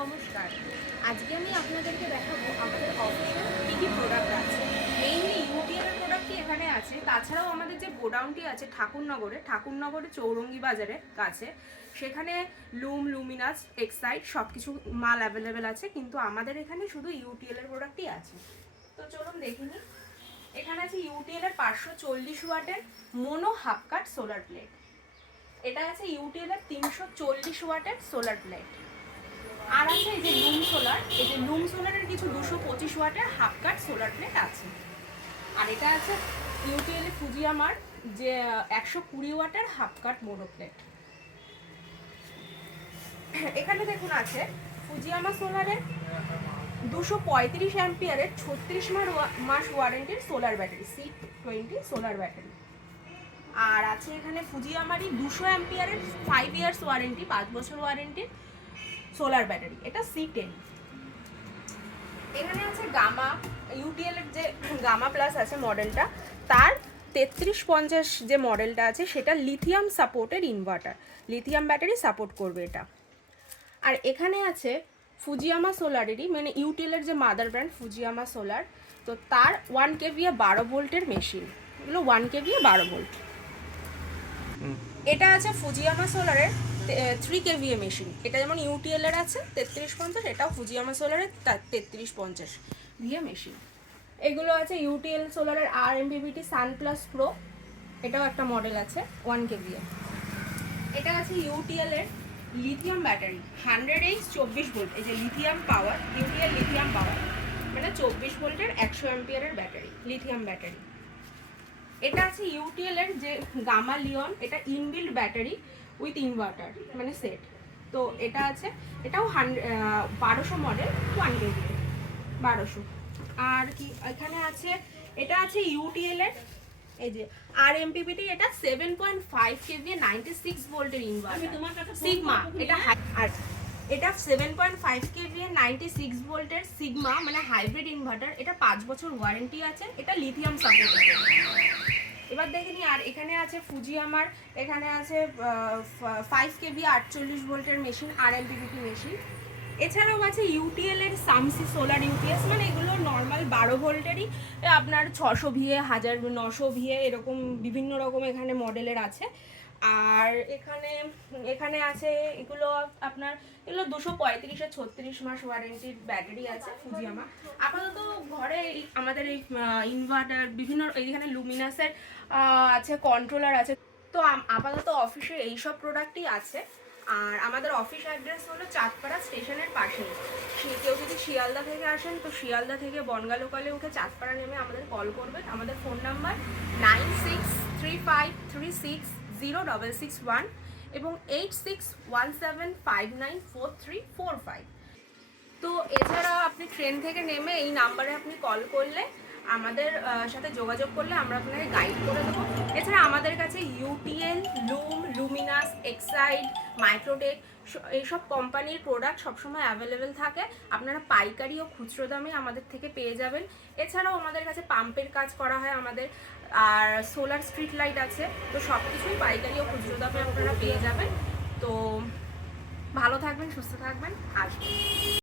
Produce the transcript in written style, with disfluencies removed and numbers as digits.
নমস্কার। আজকে আমি আপনাদেরকে দেখাবো আমাদের অফিসের কী কী প্রোডাক্ট আছে। মেইনলি ইউটিএল এর প্রোডাক্টই এখানে আছে। তাছাড়াও আমাদের যে গোডাউনটি আছে ঠাকুরনগরে চৌরঙ্গি বাজারের কাছে, সেখানে লুমিনাস এক্সাইড সব কিছু মাল অ্যাভেলেবেল আছে, কিন্তু আমাদের এখানে শুধু ইউটিএল এর প্রোডাক্টই আছে। তো চলুন দেখে নিই। এখানে আছে ইউটিএল এর 540 ওয়াটের মোনো হাফ কাট সোলার প্লেট। এটা আছে ইউটিএল এর 340 ওয়াটের সোলার প্লেট। আর আছে এই যে লুম সোলারের কিছু 225 ওয়াটের হাফ কাট সোলার প্লেট আছে। আর এটা আছে ইউটিএল ফুজিয়ামার যে 120 ওয়াটের হাফ কাট মোনো প্লেট। এখানে দেখুন আছে ফুজিয়ামা সোলারের 235 অ্যাম্পিয়ারের 36 মাস ওয়ারেন্টির solar battery C20 solar battery. আর আছে এখানে ফুজিয়ামারই 200 অ্যাম্পিয়ারের 5 ইয়ার্স ওয়ারেন্টি, 5 বছর ওয়ারেন্টির সোলার ব্যাটারি, এটা C10। এখানে আছে গামা ইউটিএল এর যে গামা প্লাস আছে মডেলটা, তার 3350 যে মডেলটা আছে সেটা lithium supported inverter, lithium battery support করবে এটা। আর এখানে আছে ফুজিয়ামা সোলারেরই, মানে ইউটিএল এর যে মাদার ব্র্যান্ড ফুজিয়ামা সোলার, তো তার 1 কেভিএ 12 ভোল্টের মেশিন, এগুলো 1 কেভিএ 12 ভোল্ট। এটা আছে ফুজিয়ামা সোলারের 3 কেভিএ মেশিন, এটা যেমন ইউটিএল এর আছে 3350, এটাও ফুজিয়ামা সোলারের 3350 ভিএ মেশিন। এগুলো আছে ইউটিএল সোলারের RMPPT সান প্লাস প্রো, এটাও একটা মডেল আছে 1 কেভিএ। এটা আছে ইউটিএল এর লিথিয়াম ব্যাটারি 100H 24 ভোল্ট, এই যে লিথিয়াম পাওয়ার, ইউটিএল লিথিয়াম পাওয়ার মানে 24 ভোল্টের 100 অ্যাম্পিয়ারের ব্যাটারি, লিথিয়াম ব্যাটারি। এটা আছে ইউটিএল এর যে গামা লিওন, এটা ইনবিল্ড ব্যাটারি উইথ ইনভার্টার মানে সেট। তো এটা আছে, এটাও 1200 মডেল 1 কেভি 1200। আর কি এখানে আছে, এটা আছে ইউটিএল এর এই যে RMPPT, এটা 7.5 কেভি 96 ভোল্টের ইনভার্টার সিগমা, এটা আর এটা 7.5 কেভি 96 ভোল্টের সিগমা মানে হাইব্রিড ইনভার্টার, এটা 5 বছর ওয়ারেন্টি আছে, এটা লিথিয়াম সাপোর্ট। এবার দেখে নিই। আর এখানে আছে ফুজিয়ামার, এখানে আছে 5 কেভি 48 ভোল্টের মেশিন, RMPPT মেশিন। এছাড়াও আছে ইউটিএল এর সামসি সোলার ইউপিএস, মানে এগুলো নর্মাল 12 ভোল্টেরই, আপনার 600 ভিএ 1900 ভিএ এরকম বিভিন্ন রকম এখানে মডেলের আছে। আর এখানে আছে এগুলো আপনার, এগুলো 235 36 মাস ওয়ারেন্টির ব্যাটারি আছে ফুজিয়ামা। আপাতত ঘরে আমাদের এই ইনভার্টার বিভিন্ন, এইখানে লুমিনাসের আছে, কন্ট্রোলার আছে। তো আপাতত অফিসে এইসব প্রোডাক্টই আছে। আর আমাদের অফিস অ্যাড্রেস হলো চাঁদপাড়া স্টেশনের পাশেই। কেউ যদি শিয়ালদা থেকে আসেন তো শিয়ালদা থেকে বনগা লোকালে উঠে চাঁদপাড়া নেমে আমাদের কল করবেন। আমাদের ফোন নাম্বার 9635360661 এবং 8617594345। তো এছাড়া আপনি ট্রেন থেকে নেমে এই নাম্বারে আপনি কল করলে, আমাদের সাথে যোগাযোগ করলে আমরা আপনাকে গাইড করে দেবো। এছাড়া আমাদের কাছে ইউটিএল, লুমিনাস, এক্সাইড, মাইক্রোটেক এইসব কোম্পানির প্রোডাক্ট সবসময় অ্যাভেলেবেল থাকে। আপনারা পাইকারি ও খুচরো দামে আমাদের থেকে পেয়ে যাবেন। এছাড়াও আমাদের কাছে পাম্পের কাজ করা হয় আমাদের, আর সোলার স্ট্রিট লাইট আছে। তো সব কিছুই পাইকারি ও খুচরো দামে আপনারা পেয়ে যাবেন। তো ভালো থাকবেন, সুস্থ থাকবেন, আসবেন।